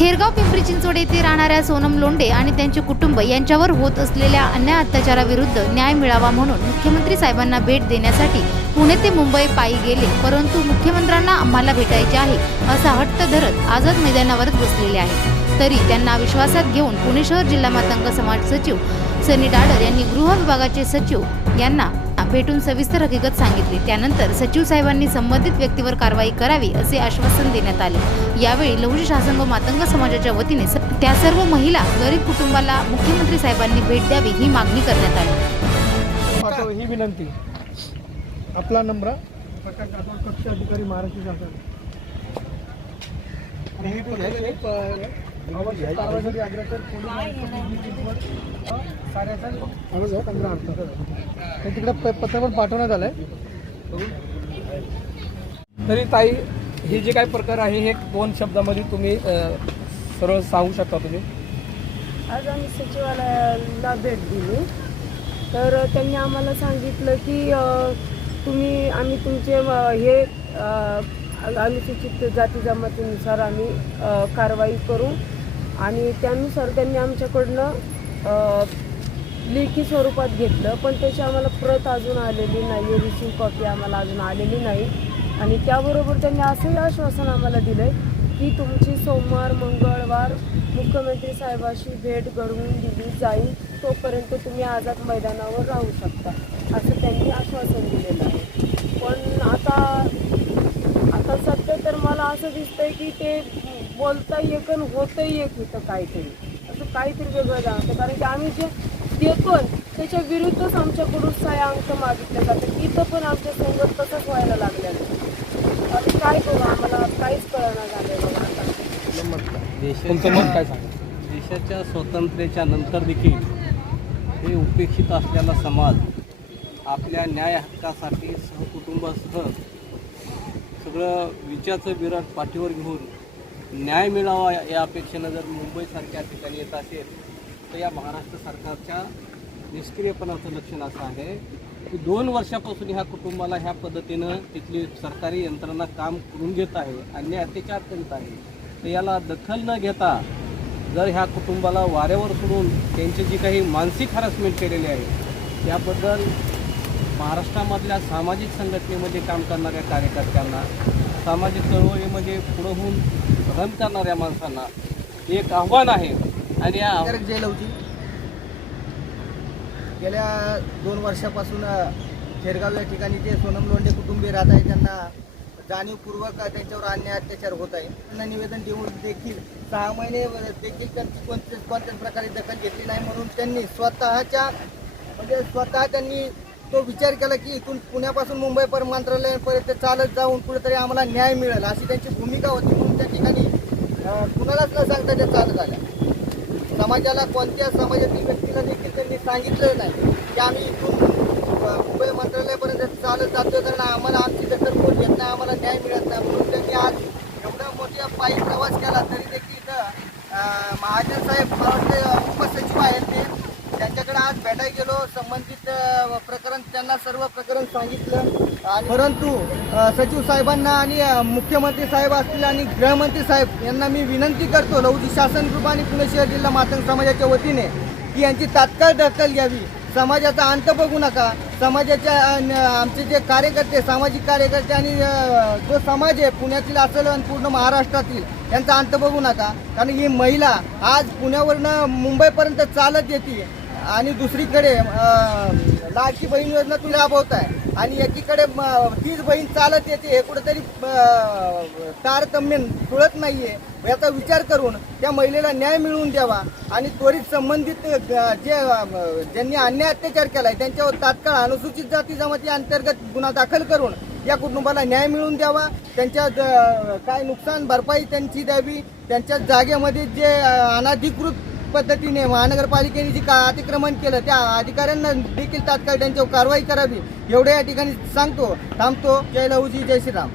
थेरगाव पिंपरी चिंचवड येथे राहणाऱ्या सोनम लोंढे आणि त्यांचे कुटुंब यांच्यावर होत असलेल्या अन्याय अत्याचाराविरुद्ध न्याय मिळावा म्हणून मुख्यमंत्री साहेबांना भेट देण्यासाठी पुणे ते मुंबई पायी गेले. परंतु मुख्यमंत्र्यांना आम्हाला भेटायचे आहे असा हट्ट धरत आझाद मैदानावरच बसलेले आहेत. तरी त्यांना विश्वासात घेऊन पुणे शहर जिल्हा मातंग समाज सचिव सनी डाडर यांनी गृह विभागाचे सचिव यांना भेटून सविस्तर हकीकत सांगितली. त्यानंतर सचिव साहेबांनी संबंधित व्यक्तीवर कारवाई करावी असे आश्वासन देण्यात आले. यावेळी लहुजी शासन व मातंग समाजाच्या वतीने स- त्या सर्व महिला गरीब कुटुंबाला मुख्यमंत्री साहेबांनी भेट द्यावी ही मागणी करण्यात आली. ही विनंती. आपला नंबर प्रकाश कक्ष अधिकारी महाराष्ट्र शासन. आणि पंधरा तिकडे प- पत्र पण पाठवण्यात आलंय तरी ताई हे जे काही प्रकार आहे हे दोन शब्दामध्ये तुम्ही सर्व सांगू शकता तुम्ही? आज आम्ही सचिवालयाला भेट दिली. तर त्यांनी आम्हाला सांगितलं की तुम्ही आम्ही तुमचे हे अनुसूचित जाती जमातीनुसार आम्ही कारवाई करू. आणि त्यानुसार त्यांनी आमच्याकडनं लेखी स्वरूपात घेतलं पण त्याची आम्हाला प्रत अजून आलेली नाही आहे रिसिव्ह कॉपी आम्हाला अजून आलेली नाही. आणि त्याबरोबर त्यांनी असंही आश्वासन आम्हाला दिलं आहे की तुमची सोमवार मंगळवार मुख्यमंत्री साहेबाशी भेट घडवून दिली जाईल तोपर्यंत तुम्ही आझाद मैदानावर राहू शकता असं त्यांनी आश्वासन दिलेलं आहे. पण आता आता सध्या तर मला असं दिसतंय की ते बोलता एक आणि होतंही एक इथं काहीतरी. असं काहीतरी वेगळं जाणतं कारण की आम्ही जे देतोय त्याच्या विरुद्धच आमच्याकडून सहा अंक मागितले जातात. इथं पण आमच्या संगत तसंच व्हायला लागलेलं. आता काय करू आम्हाला? काहीच कळणार झालं बघा आता. तुमचं मत काय सांगा? देशाच्या स्वातंत्र्याच्या नंतर देखील हे उपेक्षित असलेला समाज आपल्या न्याय हक्कासाठी सहकुटुंबासह सगळं विचाचं विराट पाठीवर घेऊन न्याय मिळावा या अपेक्षेनं जर मुंबईसारख्या ठिकाणी येत असेल तर या महाराष्ट्र सरकारच्या निष्क्रियपणाचं लक्षण असं आहे की दोन वर्षापासून ह्या कुटुंबाला ह्या पद्धतीनं तिथली सरकारी यंत्रणा काम करून घेत आहे अन्याय अत्याचार करीत आहे. तर याला दखल न घेता जर ह्या कुटुंबाला वाऱ्यावर सोडून त्यांची जी काही मानसिक हॅरासमेंट केलेली आहे त्याबद्दल महाराष्ट्रामधल्या सामाजिक संघटनेमध्ये काम करणाऱ्या कार्यकर्त्यांना सामाजिक चळवळीमध्ये पुढं होऊन रन करणाऱ्या माणसांना एक आव्हान आहे. आणि जेल होती. गेल्या दोन वर्षापासून अ, थेरगाव या ठिकाणी जे सोनम लोंढे कुटुंबीय राहत आहे त्यांना जाणीवपूर्वक त्यांच्यावर अन्याय अत्याचार होत आहे. त्यांना निवेदन देऊन देखील सहा महिने देखील त्यांची कोणत्याच कोणत्याच प्रकारे दखल घेतली नाही म्हणून त्यांनी स्वतःच्या म्हणजे स्वतः त्यांनी तो विचार केला की इथून पुण्यापासून मुंबई पर मंत्रालयापर्यंत चालत जाऊन कुठेतरी आम्हाला न्याय मिळेल अशी त्यांची भूमिका होती म्हणून त्या ठिकाणी कुणालाच न सांगता त्या चालत आल्या. समाजाला कोणत्या समाजातील व्यक्तीला देखील त्यांनी सांगितलं नाही की आम्ही इथून अ, मुंबई मंत्रालयापर्यंत चालत जातो तर आम्हाला आमची दखल कोण घेत नाही आम्हाला न्याय मिळत नाही. म्हणून त्यांनी आज एवढा मोठ्या पायी प्रवास केला तरी देखील इथं महाजन साहेब मला वाटतं उपसचिव आहेत ते त्यांच्याकडे आज आलो संबंधित प्रकरण त्यांना सर्व प्रकरण सांगितलं. परंतु सचिव साहेबांना आणि मुख्यमंत्री साहेब असतील आणि गृहमंत्री साहेब यांना मी विनंती करतो लवजी शासन ग्रुप आणि पुणे शहर जिल्हा मातंग समाजाच्या वतीने की यांची तात्काळ दखल घ्यावी. समाजाचा अंत बघू नका. समाजाच्या आमचे जे कार्यकर्ते सामाजिक कार्यकर्ते आणि जो समाज आहे पुण्यातील असेल आणि पूर्ण महाराष्ट्रातील यांचा अंत बघू नका. कारण ही महिला आज पुण्यावरनं मुंबईपर्यंत चालत येते. आणि दुसरीकडे लाडकी बहीण योजना तुम्ही राबवत आहे आणि एकीकडे तीच बहीण चालत येते हे कुठेतरी तारतम्य जुळत नाहीये. याचा विचार करून त्या महिलेला न्याय मिळवून द्यावा. आणि त्वरित संबंधित जे ज्यांनी अन्याय अत्याचार केलाय त्यांच्यावर तात्काळ अनुसूचित जाती जमाती अंतर्गत गुन्हा दाखल करून या कुटुंबाला न्याय मिळवून द्यावा. त्यांच्या ज- काय नुकसान भरपाई त्यांची द्यावी. त्यांच्या जागेमध्ये जे अनाधिकृत पद्धतीने महानगरपालिकेने जी का अतिक्रमण केलं त्या अधिकाऱ्यांना देखील तात्काळ त्यांच्यावर कारवाई करावी. एवढ्या या ठिकाणी सांगतो थांबतो. जय लहूजी जय श्रीराम.